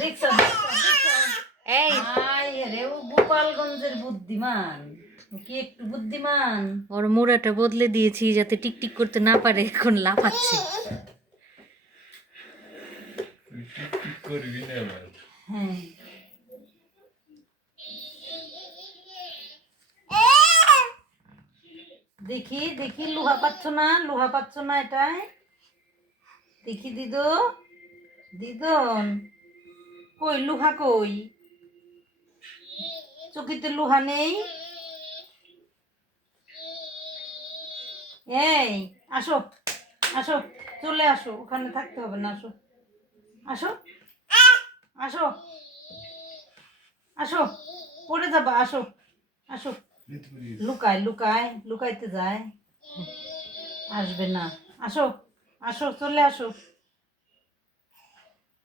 দেখছো এই রে, ও গোপালগঞ্জের বুদ্ধিমান, কি একটু বুদ্ধিমান। ওর মোড়াটা বদলে দিয়েছি যাতে টিকটিক করতে না পারে, এখন লাফাচ্ছে। হ্যাঁ, দেখি দেখি লোহা পাচ্ছ না, লোহা পাচ্ছ না এটাই দেখি। দিদন কই লোহা, কই চকিতে লোহা নেই। এই আসো, আসো, চলে আসো, ওখানে থাকতে হবে না, আসো, আসো, আসো, আসো, পড়ে যাবা, আসো, আসো। লুকাইতে যায়, আসবে না। আসো, আসো, চলে আসো,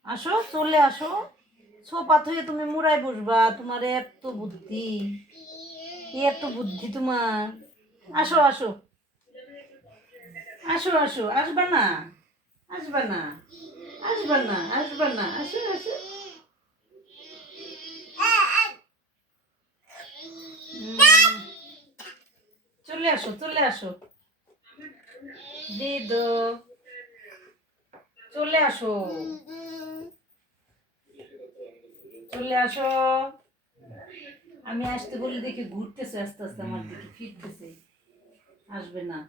আসো, চলে আসো। সোফা থুয়ে তুমি মুড়ায় বসবা, তোমার এত বুদ্ধি, এত বুদ্ধি তোমার। আসো, আসো, আসো, আসো, আসবা না, আসবা না, আসবা না, আসবা না, আসো, আসো। চলে আসো, চলে আসো দিদো, চলে আসো, চলে আসো। আমি আসতে বলি দেখি ঘুরতেছে, আস্তে আস্তে আমার দিকে ফিরতেছে, আসবে না।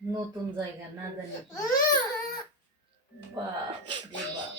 নতুন জায়গা, না জানি বাপ রে বাপ।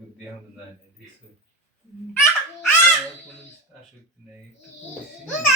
বুদ্ধি এখন যায় না, দেখছো? আসক্তি নেই, একটু